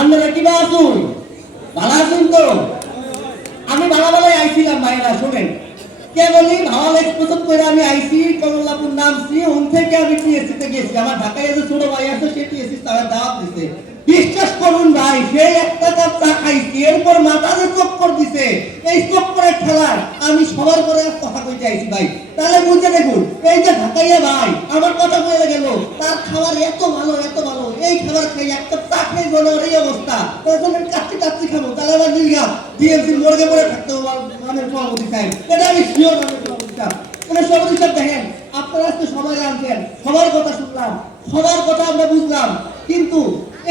আপনারা কিবা আসুন ভালো আছেন তো? আমি ভালো ভালোই আইছিলাম ভাইরা শুনেন। কে বলি ভাওয়াল এক্সপোজত করে আমি আইছি, কমলাপুর নামছি ওন থেকে আমি টিএসসি গেছি। আমার ঢাকায় যে ছোট ভাই আছে, সে টিএসসি তারা দাওয়াত দিছে। বিশ্বাস করুন ভাই সেই একটা কাপ চা খাইছি, এরপর মাথা যে চক্কর দিছে, এই চক্করের খেলার আমি সবার এক কথা কইতে আইছি ভাই। তাহলে বুঝে দেখুন, এই যে ঢাকাইয়া ভাই, আমার কথা বলে গেল, তার খাবার এত ভালো এত ভালো, এই খাবার খাই একটা চা খাই বলে ওর এই অবস্থা। আমি কাচ্চি কাচ্চি খাব, তাহলে আমার দিলগা ডিএমসি মর্গে পড়ে থাকতে হবে আমার সভাপতি সাহেব। এটা আমি শিওর আমি সভাপতি সাহেব। মানে সভাপতি সাহেব দেখেন, আপনারা আজকে সবাই আনছেন, সবার কথা শুনলাম, সবার কথা আমরা বুঝলাম, কিন্তু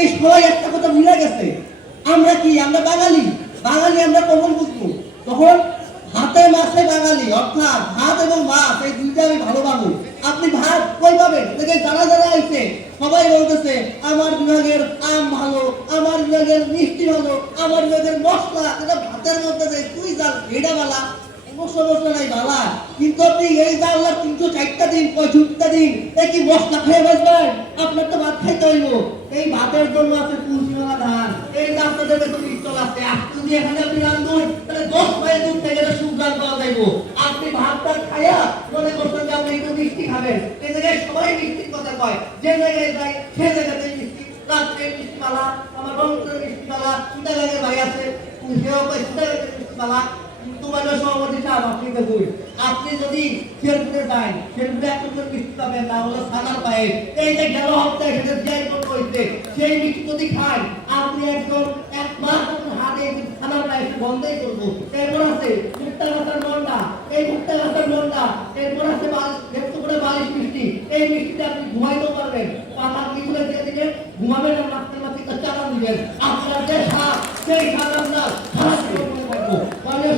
এই সবাই একটা কথা মিলে গেছে। আমরা কি, আমরা বাঙালি? বাঙালি আমরা কখন বুঝব? তখন হাতে মাছে বাঙালি, অর্থাৎ ভাত এবং মাছ, এই দুইটা আমি ভালো পাবো আপনি ভাত কই পাবেন? দেখে যারা যারা আইছে, সবাই বলতেছে, আমার বিভাগের আম ভালো, আমার বিভাগের মিষ্টি ভালো, আমার বিভাগের মশলা, এটা ভাতের মধ্যে দেয় তুই যার ভেড়া বালা কোনো সমস্যা নাই বালা। কিন্তু আপনি এই জানলার তিনশো চারটা দিন পঁয়ষট্টিটা দিন এই কি মশলা খেয়ে বসবেন? আপনার তো ভাত খাইতে হইব। এই ভাতের জন্য আছে তুলসীমালা ধান, এই যে আপনাদের কাছে পিস্তল আছে। আপনি এখানে আপনি রান্ধুন দশ মাইল দূর থেকে সুগান পাওয়া যাইব। আপনি ভাতটা খাইয়া মনে করছেন যে মিষ্টি খাবেন। জায়গায় সবাই মিষ্টির কথা কয়। যে জায়গায় যাই, সে জায়গাতে মিষ্টি। রাত্রে মিষ্টি মালা, আমার বন্ধুদের মিষ্টি মালা চিন্তাগাগের ভাই আছে সেও কয় চিন্তাগাগের মিষ্টি মালা, তোমার সভাপতি আপনি আপনি যদি শেরপুরে পান শেরপুরে মিষ্টি পাবেন না হলো সানার পায়ে যে গেল হপ্তাহে সেটা জিয়াই করতে সেই মিষ্টি যদি খান, আপনি একদম এক সানার বন্ধই করব। এরপর আছে ভুট্টা মন্ডা এই ভুট্টা মন্ডা এরপর আছে একটু করে বালিশ মিষ্টি। এই মিষ্টিটা আপনি ঘুমাইতেও পারবেন। পাতা কিছুলে দিয়ে দিবেন ঘুমাবেন আর মাঝখানে মাঝখানে চালা দিবেন। আপনার যে স্বাদ সেই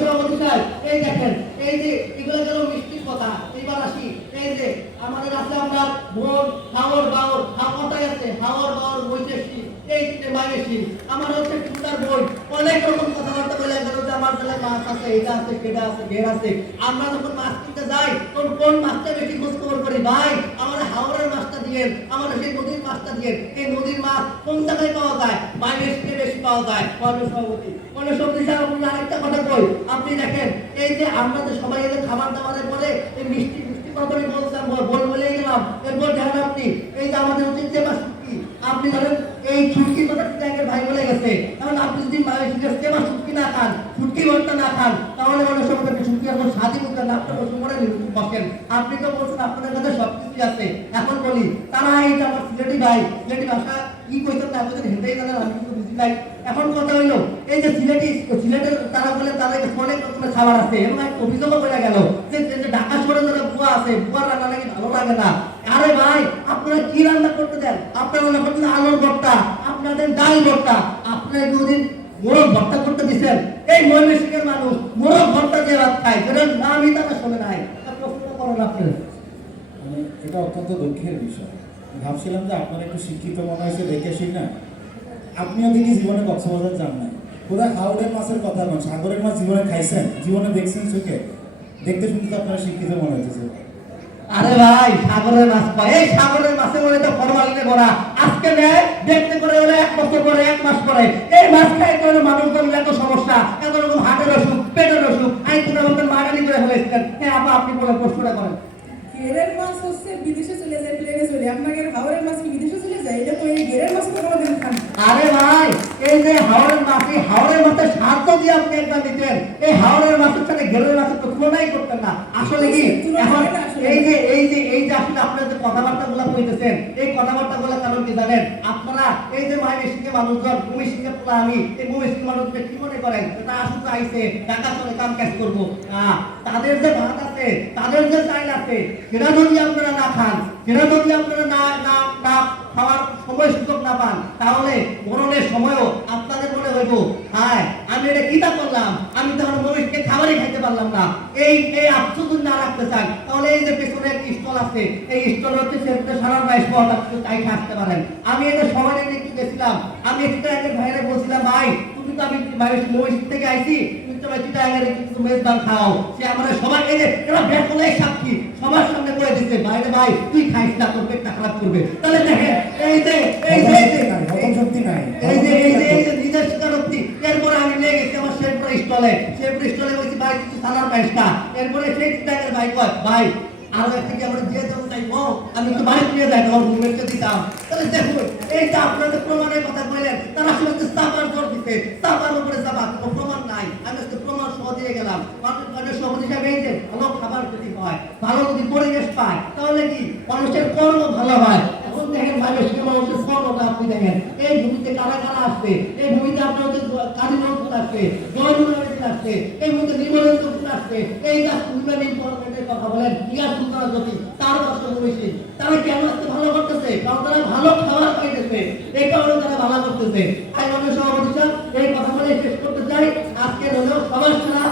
সভাপতি সাহেব, এই দেখেন, এই যে এগুলো গেল মিষ্টির কথা। এবার আসি, এই যে আমাদের আছে আমরা বোন হাওর, বাওর। হাওয়াটাই আছে? হাওর, বাওর বৈদেশি এই মাইনেশি আমার হচ্ছে টুটার বই। অনেক রকম কথাবার্তা বলে গেল যে আমার জেলায় মাছ আছে, এটা আছে কেটা আছে, ঘের আছে। আমরা যখন মাছ কিনতে যাই, তখন কোন মাছটা বেশি খোঁজ করি? ভাই, আমার হাওড়ের মাছটা দিয়েন, আমার সেই নদীর মাছটা দিয়েন। এই নদীর মাছ কোন জায়গায় পাওয়া যায়? মাইনেশিতে বেশি পাওয়া যায়। সভাপতি সভাপতি সাহেব আপনি আরেকটা কথা কই? আপনি দেখেন, এই যে আমরা যে সবাই এলে খাবার দাবারের পরে এই মিষ্টি মিষ্টি বলছিলাম বল বল বলেই গেলাম। এরপর দেখেন আপনি, এই যে আমাদের হচ্ছে যে আপনি ধরেন, এই ছুটকি কথা ট্যাঙ্কের ভাই বলে গেছে তাহলে আপনি যদি তেমা ছুটকি না খান ভর্তা না খান, তাহলে মানুষ সবাই ছুটকি এখন স্বাধীন উদ্যান আপনার বসে মনে বসেন। আপনি তো বলছেন আপনাদের কাছে সব কিছুই আছে। এখন বলি, তারা এই যে আমার সিলেটি ভাই সিলেটি ভাষা কি কইতেন না আপনাদের হেঁটেই জানেন আমি কিন্তু বুঝি নাই। এখন কথা হইল, এই যে সিলেটি সিলেটের তারা বলে তাদের অনেক রকমের খাবার আছে এবং এক অভিযোগও করে গেল যে ঢাকা শহরে যারা বুয়া আছে, বুয়ার রান্না নাকি ভালো লাগে না। আরে ভাই, আপনারা কি রান্না করতে দেন? আপনারা রান্না করতেন আলুর ভর্তা, আপনাদের ডাল ভর্তা। আপনারা দুদিন মোরগ ভর্তা করতে দিচ্ছেন এই ময়মনসিংহের মানুষ মোরগ ভর্তা দিয়ে ভাত খায়। যেটার নামই তারা শোনে নাই। প্রশ্ন করেন আপনি। মানে এটা অত্যন্ত দুঃখের বিষয়। ভাবছিলাম যে আপনারা একটু শিক্ষিত মনে হয়েছে দেখে শুই না? আপনিও তিনি জীবনে কক্সবাজার যান না পুরো হাওড়ের মাছের কথা নয় সাগরের মাছ জীবনে খাইছেন জীবনে দেখছেন চোখে দেখতে শুনতে তো আপনারা শিক্ষিত মনে হইতেছে। আরে ভাই সাগরের মাছ পায়। এই সাগরের মাছে বলে তো ফরমালিনে ভরা। আজকে নেয় দেখতে করে হলে এক বছর পরে এক মাস পরে। এই মাছ খাই করে মানুষ জন্য এত সমস্যা এত রকম হাটের অসুখ পেটের অসুখ। আই তোমার মতন মারানি করে ফেলেছিলেন। হ্যাঁ আপা আপনি বলে প্রশ্নটা করেন। গেরের মাছ হচ্ছে বিদেশে চলে যায় প্লেনে চলে আপনাকে হাওড়ের মাছ কি বিদেশে চলে যায়? এটা তো এই গেরের মাছ তো আমাদের খান আরে ভাই এই যে হাওড়ের মাছ হাওড়ের মাছের স্বাদ তো দিয়ে আপনি একবার দিতেন এই হাওড়ের মাছের সাথে গেরের মাছের তো তুলনাই করতেন না। আসলে কি? এখন এই যে এই যে এই যে আসলে আপনারা যে কথাবার্তা গুলা কইতেছেন এই কথাবার্তা গুলা কারণ কি জানেন? আপনারা এই যে মায়ের সিংহে মানুষজন ভূমি সিংহে পোলা আমি এই ভূমি সিংহে মানুষকে কি মনে করেন? এটা আসলে আইছে ঢাকা চলে কাম কাজ করব তাদের যে ভাত আছে তাদের যে চাইল আছে সেটা যদি আপনারা না খান সেটা যদি আপনারা না না না খাওয়ার সময় সুযোগ না পান, তাহলে মরণের সময়ও আপনাদের মনে হইব হ্যাঁ আমি এটা কিতা করলাম? আমি তো আমার মনুষ্যকে খাবারই খাইতে পারলাম না। এই এই আফসোস না রাখতে চান, তাহলে এই যে পেছনে একটি স্টল আছে, এই স্টল হচ্ছে সেটা সারা বাইশ পথ আপনি তাই আসতে পারেন। আমি এটা সবাই একটু গেছিলাম, আমি একটা একটা ভাইরে বলছিলাম, ভাই কিন্তু আমি মহিষ থেকে আইছি কিন্তু আমার করে এরপরে স্টলে। শেরপুর স্টলে বলছি ভাই কিছু সালার এরপরে সেই চিটাঙ্গের ভাই কয় ভাই আরও একটা কি আমরা দিয়ে দেবো তাই ও আমি তো বাড়ি নিয়ে যাই, তোমার রুমের দিতাম। তাহলে দেখুন এইটা আপনাদের প্রমাণের কথা বললেন, তারা শুনতে চাপার জোর দিতে চাপার উপরে কোনো প্রমাণ নাই। আমি আজকে প্রমাণ সহ দিয়ে গেলাম। মানুষ মানুষ সহজ হিসাবে এই যে ভালো খাবার যদি হয়, ভালো যদি পরিবেশ পায়, তাহলে কি মানুষের কর্ম ভালো হয়? এখন দেখেন মানুষকে মানুষের কর্মটা আপনি দেখেন। এই ভূমিতে কারা কারা আসছে এই ভূমিতে আপনার কাজী নজরুল আসছে জয়নুল আসছে, এই ভূমিতে নির্মলেন্দ্র আসছে। এই যা উইমেন ইম্পাওয়ারমেন্টের কথা বলেন ইয়ার সুলতানা জ্যোতি তার কষ্ট করেছে তারা কেন আসতে ভালো করতেছে? কারণ তারা ভালো খাবার পাইতেছে এই কারণে তারা ভালো করতেছে। মানুষ সভাপতি এই কথা বলে শেষ করতে চাই। আজকে হলেও সবার সারা